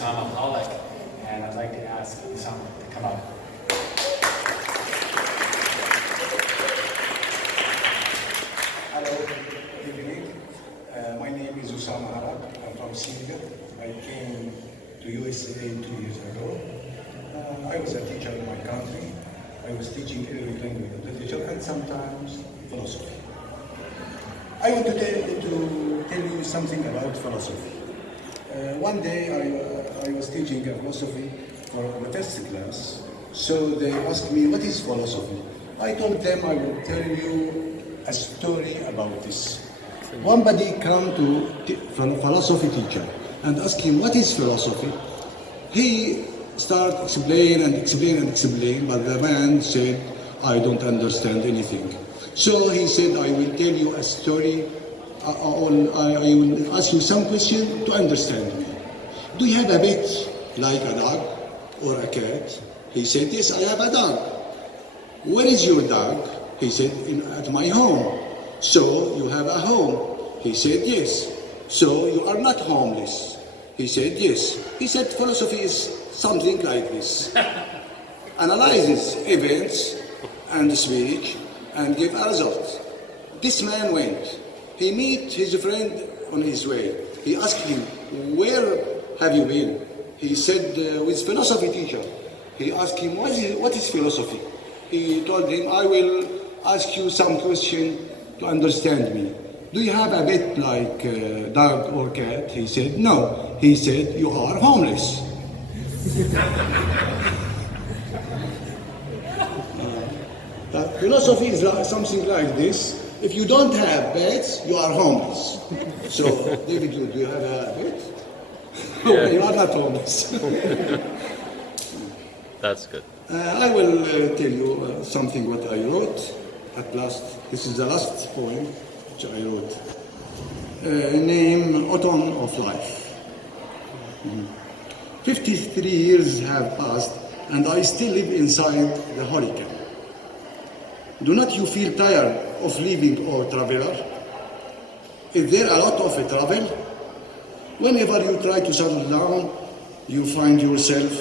Usama Halak, and I'd like to ask Usama to come up. Hello, good evening. My name is Usama Halak. I'm from Syria. I came to USA 2 years ago. I was a teacher in my country. I was teaching Arabic language and literature and sometimes philosophy. I want to tell you something about philosophy. One day I was teaching a philosophy for the first class, so they asked me, what is philosophy? I told them I will tell you a story about this. One buddy come to philosophy teacher and ask him, what is philosophy? He started explain and explain and explain, but the man said, I don't understand anything. So he said, I will tell you a story, I will ask you some question to understand me. Do you have a pet, like a dog or a cat? He said, yes, I have a dog. Where is your dog? He said, at my home. So you have a home? He said, yes. So you are not homeless? He said, yes. He said, philosophy is something like this. Analyzes events and speech and give a result. This man went. He met his friend on his way. He asked him, where have you been? He said, with philosophy teacher. He asked him, what is philosophy? He told him, I will ask you some question to understand me. Do you have a pet like dog or cat? He said, no. He said, you are homeless. Philosophy is like, something like this. If you don't have pets, you are homeless. So, David, do you have a pet? Yeah. You are not homeless. That's good. I will tell you something what I wrote at last. This is the last poem which I wrote. Name Autumn of Life. 53 years have passed and I still live inside the hurricane. Do not you feel tired of living or traveler? Is there a lot of travel? Whenever you try to settle down, you find yourself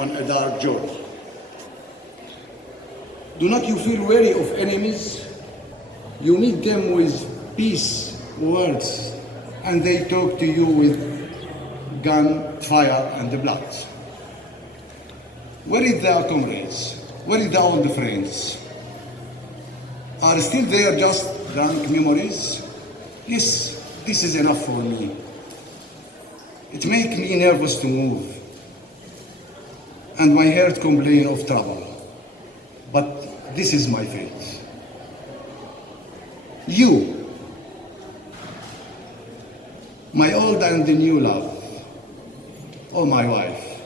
on a dark journey. Do not you feel weary of enemies? You meet them with peace words, and they talk to you with gun, fire, and blood. Where is the comrades? Where is the old friends? Are still there just drunk memories? Yes, this is enough for me. It makes me nervous to move, and my heart complain of trouble. But this is my fate. You, my old and new love, oh my wife.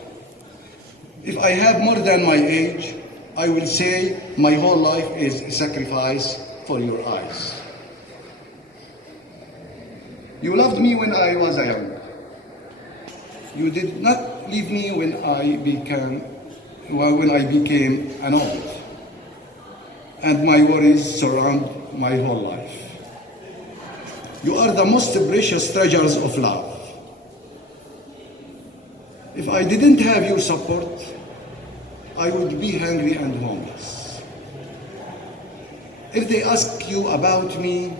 If I have more than my age, I will say my whole life is a sacrifice for your eyes. You loved me when I was young. You did not leave me when I became an old. And my worries surround my whole life. You are the most precious treasures of love. If I didn't have your support, I would be hungry and homeless. If they ask you about me,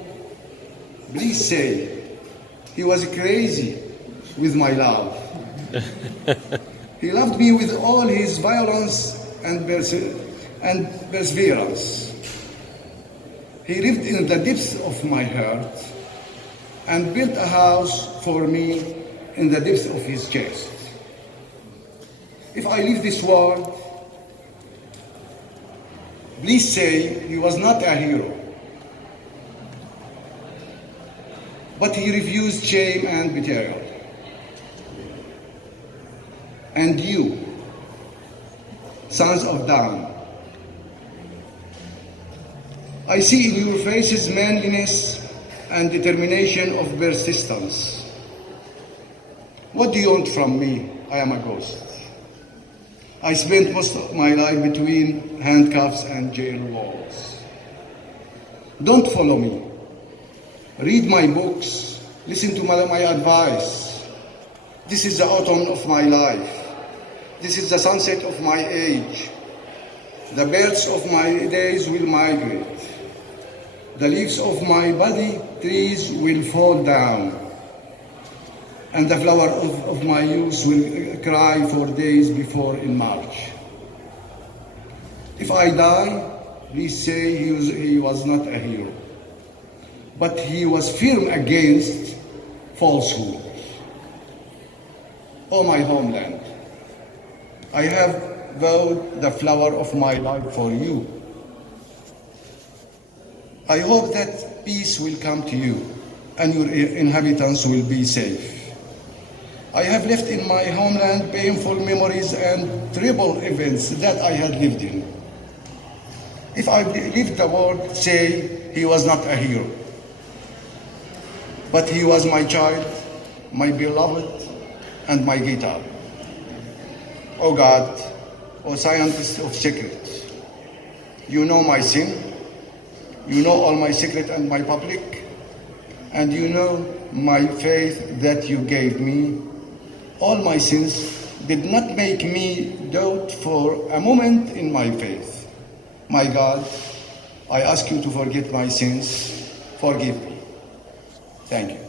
please say, he was crazy with my love. He loved me with all his violence and perseverance. He lived in the depths of my heart and built a house for me in the depths of his chest. If I leave this world, please say he was not a hero, but he refused shame and betrayal. And you, sons of Dan, I see in your faces manliness and determination of persistence. What do you want from me? I am a ghost. I spent most of my life between handcuffs and jail walls. Don't follow me. Read my books. Listen to my advice. This is the autumn of my life. This is the sunset of my age. The birds of my days will migrate. The leaves of my body trees will fall down. And the flower of my youth will cry for days before in March. If I die, please say he was not a hero, but he was firm against falsehood. O my homeland, I have vowed the flower of my life for you. I hope that peace will come to you and your inhabitants will be safe. I have left in my homeland painful memories and terrible events that I had lived in. If I leave the world, say he was not a hero, but he was my child, my beloved, and my guitar. Oh God, oh scientist of secrets, you know my sin, you know all my secret and my public, and you know my faith that you gave me. All my sins did not make me doubt for a moment in my faith. My God, I ask you to forget my sins. Forgive me. Thank you.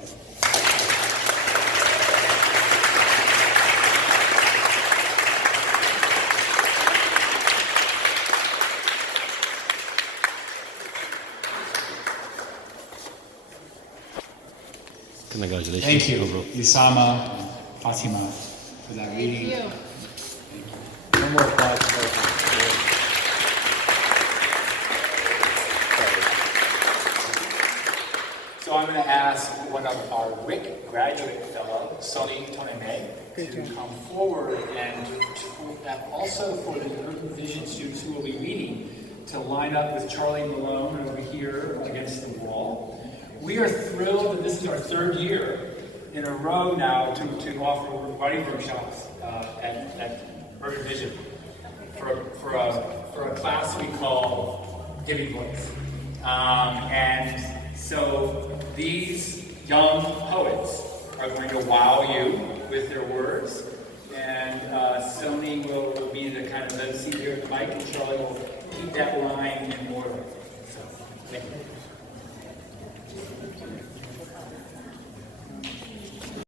Congratulations. Thank you, overall. Usama and Fatima, for that reading. Thank you. No more applause for So I'm going to ask one of our wick graduate fellow, Sonny Toneme, to come forward and also for the Urban Vision students who will be reading, to line up with Charlie Malone over here against the wall. We are thrilled that this is our third year in a row now to offer writing workshops at Urban Vision for a class we call Giving Voice. And so these young poets are going to wow you with their words, and Sony will be the kind of MC here at the mic, and Charlie will keep that line in order. So, thank you.